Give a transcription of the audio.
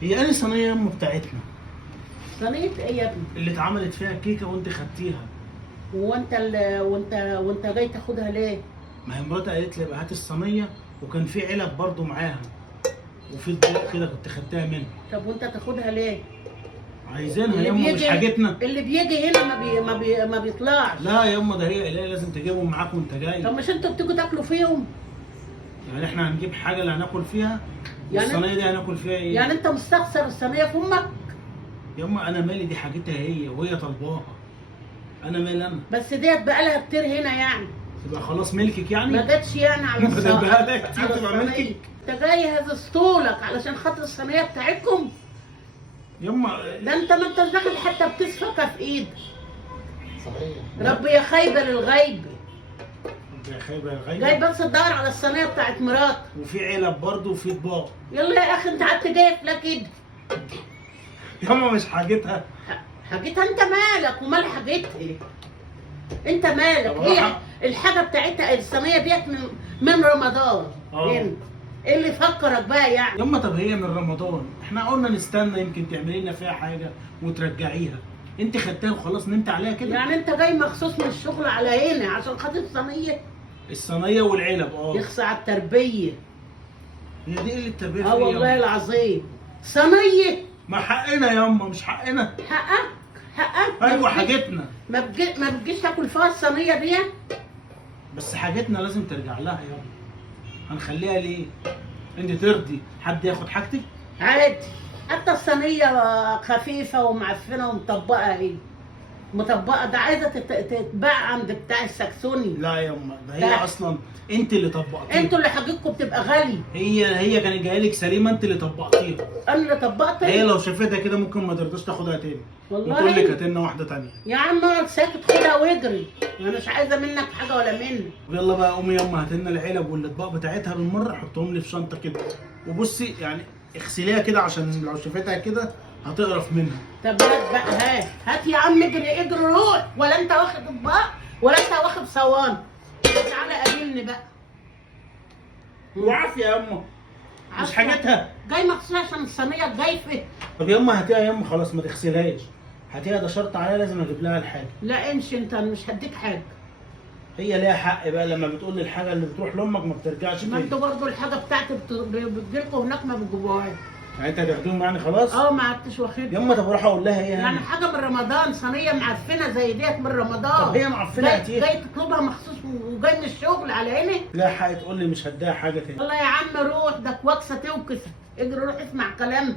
هي أنهي صينية يا أم بتاعتنا؟ صينيه ايه يا ابني؟ اللي اتعملت فيها الكيكة وأنت خدتيها. وانت جاي تاخدها ليه؟ ما هي مراتي قالت لي بقى هات الصينية، وكان في علب برضو معاها، وفي اطباق كده كنت خدتها منها. طب وانت تاخدها ليه؟ عايزينها يا أم، مش حاجتنا. اللي بيجي هنا ما بيطلعش. لا يا أم، ده هي إله لازم تجيبهم معاك وأنت جاي. طب مش انتوا بتيجوا تاكلوا فيهم؟ يعني إحنا هنجيب حاجة اللي هناكل فيها؟ يعني الصينية دي هناكل فيها إيه؟ يعني انت مستخسر الصينيه في امك؟ يا أم أنا مالي، دي حاجتها هي وهي طالباها. أنا مالي أنا؟ بس ديت بقى لها كتير هنا يعني. تبقى خلاص ملكك يعني؟ ما جاتش يعني على ده بقى كتير على تبقى الصينية. ملكك. انت جاي اسطولك علشان خاطر الصينيه بتاعتكم؟ يما ده انت ما انتش داخل حتى بتصفكها في ايدك. صحيح. ربي يا خايبه للغيب. يا خايبه يا غايبه. جاي بس تدور على الصينيه بتاعت مراتك. وفي علب برضه وفي اطباق. يلا يا اخي انت قعدت جايب لك كده. يما مش حاجتها. حاجتها انت مالك ومال حاجتها؟ انت مالك؟ طب هي راحة. الحاجه بتاعتها الصينيه ديت من رمضان. انت ايه اللي فكرك بقى يعني؟ يما طب هي من رمضان، احنا قلنا نستنى يمكن تعملي لنا فيها حاجه وترجعيها. انت خدتها وخلاص نمت عليها كده. يعني انت جاي مخصوص من الشغل على هنا عشان خاطر الصينيه؟ الصينيه والعلب يخص على التربيه. هي دي اللي التربيه اه فيها والله يما. العظيم. صينيه. ما حقنا يما، مش حقنا. حقك ايوه حاجتنا. ما بتجيش تاكل فيها الصينيه دي. بس حاجتنا لازم ترجع لها يما. هنخليها ليه؟ انت ترضي حد ياخد حاجتك؟ عادي. حتى الصينيه خفيفه ومعفنه ومطبقه اهي. مطبقه ده عايزه تتباع عند بتاع السكسوني. لا يما، ده هي لا. اصلا انت اللي طبقتيها. انتوا اللي حاجتكم بتبقى غالي. هي كانت جايه لك سليمه، انت اللي طبقتيها. انا اللي طبقتها. هي لو شافتها كده ممكن ما ترضاش تاخدها تاني. والله. وتقول لك هات لنا واحده تانيه. يا عم اقعد ساكت خدها واجري. انا مش عايزه منك حاجه ولا مني. يلا بقى قومي يما، هات لنا العلب والاطباق بتاعتها بالمره، حطهم لي في شنطه كده. وبصي يعني اغسليها كده عشان لو شافتها كده هتقرف منها. طب هات بقى هات يا عم اجري روح. ولا انت واخد اطباق ولا انت واخد صوان. تعالى قابلني بقى. وعافيه يا يما. مش عارفة. حاجتها. جاي مخصوص عشان الصينيه جايفه. طب يما هاتيها يما، خلاص ما تغسلهاش. هاتيها، ده شرط عليها لازم اجيب لها الحاجه. لا امشي انت، أنا مش هديك حاجه. هي ليها حق بقى لما بتقول لي الحاجه اللي بتروح لامك ما بترجعش ما تاني. انتوا برضه الحاجه بتاعتي بتجيلكوا هناك ما بتجيبوهاش. يعني انت هتاخدوهم يعني خلاص؟ ما عدتش واخدها. يما طب اروح اقول لها هي يعني حاجه من رمضان، صينيه معفنه زي ديت من رمضان. طب هي معفنه جاي, كتير. جاي تطلبها مخصوص وجاي من الشغل على عيني. لا حق تقول لي مش هديها حاجه تاني. والله يا عم روح، ده كواكسه توكس. اجري روح اسمع كلام.